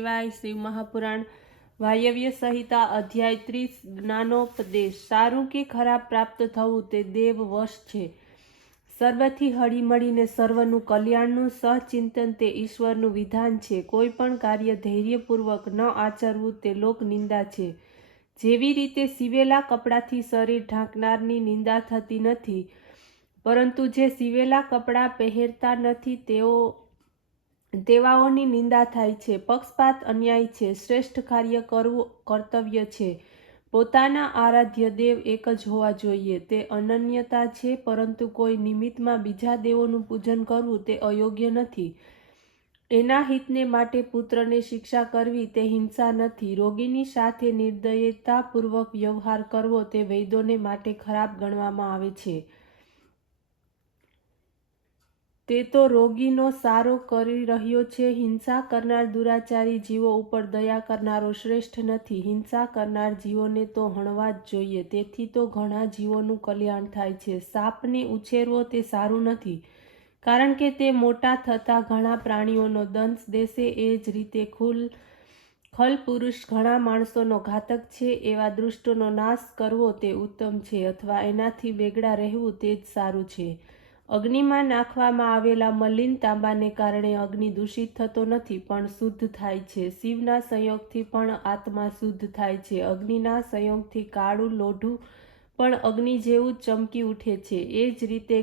श्री महापुराण वायव्य संहिता अध्याय 30 ज्ञानोपदेश। सारू के खराब प्राप्त थवुं ते देव वश छे। सर्वथी हळीमळीने सर्वनुं कल्याणनुं सहचिंतन ते ईश्वरनुं विधान छे। कोईपण कार्य धैर्यपूर्वक न आचरवुं ते लोक निंदा छे। जेवी रीते सीवेला कपડાથી शरीर ઢાંકનારની નિંદા થતી નથી, પરંતુ જે સીવેલા કપડાં પહેરતા નથી તેવાઓની નિંદા થાય છે। પક્ષપાત અન્યાય છે। શ્રેષ્ઠ કાર્ય કરવું કર્તવ્ય છે। પોતાના આરાધ્ય દેવ એક જ હોવા જોઈએ તે અનન્યતા છે, પરંતુ કોઈ નિમિત્તમાં બીજા દેવોનું પૂજન કરવું તે અયોગ્ય નથી। એના હિતને માટે પુત્રને શિક્ષા કરવી તે હિંસા નથી। રોગીની સાથે નિર્દયતાપૂર્વક વ્યવહાર કરવો તે વૈદ્યોને માટે ખરાબ ગણવામાં આવે છે। તે તો રોગીનો સારો કરી રહ્યો છે। હિંસા કરનાર દુરાચારી જીવો ઉપર દયા કરનારો શ્રેષ્ઠ નથી। હિંસા કરનાર જીવોને તો હણવા જ જોઈએ, તેથી તો ઘણા જીવોનું કલ્યાણ થાય છે। સાપને ઉછેરવો તે સારું નથી, કારણ કે તે મોટા થતા ઘણા પ્રાણીઓનો દંશ દેશે। એ જ રીતે ખલ પુરુષ ઘણા માણસોનો ઘાતક છે। એવા દુષ્ટોનો નાશ કરવો તે ઉત્તમ છે, અથવા એનાથી વેગળા રહેવું તે જ સારું છે। અગ્નિમાં નાખવામાં આવેલા મલિન તાંબાને કારણે અગ્નિ દૂષિત થતો નથી, પણ શુદ્ધ થાય છે। શિવના સંયોગથી પણ આત્મા શુદ્ધ થાય છે। અગ્નિના સંયોગથી કાળું લોઢું પણ અગ્નિ જેવું ચમકી ઉઠે છે। એ જ રીતે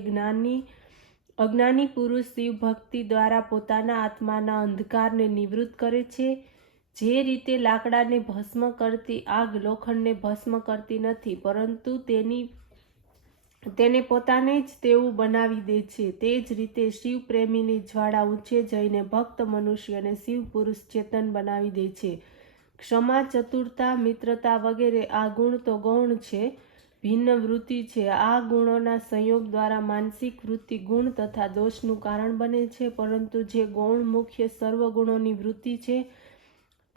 અજ્ઞાની પુરુષ શિવ ભક્તિ દ્વારા પોતાના આત્માના અંધકારને નિવૃત્ત કરે છે। જે રીતે લાકડાને ભસ્મ કરતી આગ લોખંડને ભસ્મ કરતી નથી, પરંતુ તેને પોતાને જ તેવું બનાવી દે છે, તે જ રીતે શિવ પ્રેમીની જ્વાળા ઊંચે જઈને ભક્ત મનુષ્યને શિવ પુરુષ ચેતન બનાવી દે છે। ક્ષમા, ચતુરતા, મિત્રતા વગેરે આ ગુણ તો ગૌણ છે, ભિન્ન વૃત્તિ છે। આ ગુણોના સંયોગ દ્વારા માનસિક વૃત્તિ ગુણ તથા દોષનું કારણ બને છે, પરંતુ જે ગૌણ મુખ્ય સર્વ ગુણોની વૃત્તિ છે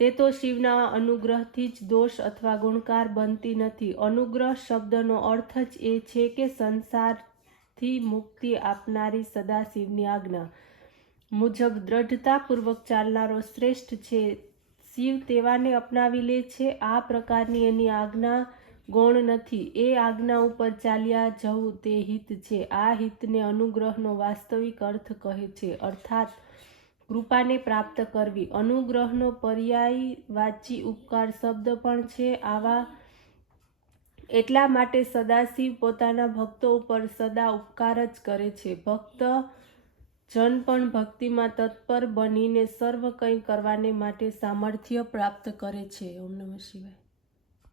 તે તો શિવના અનુગ્રહથી જ દોષ અથવા ગુણકાર બનતી નથી। અનુગ્રહ શબ્દનો અર્થ જ એ છે કે સંસારથી મુક્તિ આપનારી સદાશિવની આજ્ઞા મુજબ દ્રઢતાપૂર્વક ચાલનારો શ્રેષ્ઠ છે। શિવ તેવાને અપનાવી લે છે। આ પ્રકારની એની આજ્ઞા ગૌણ નથી, એ આજ્ઞા ઉપર ચાલ્યા જવું તે હિત છે। આ હિતને અનુગ્રહનો વાસ્તવિક અર્થ કહે છે, અર્થાત કૃપાને પ્રાપ્ત કરવી। અનુગ્રહનો પર્યાયવાચી ઉપકાર શબ્દ પણ છે। એટલા માટે સદાશિવ પોતાના ભક્તો ઉપર સદા ઉપકાર જ કરે છે। ભક્ત જન પણ ભક્તિમાં તત્પર બનીને સર્વ કંઈ કરવાને માટે સામર્થ્ય પ્રાપ્ત કરે છે। ઓમ નમઃ શિવાય।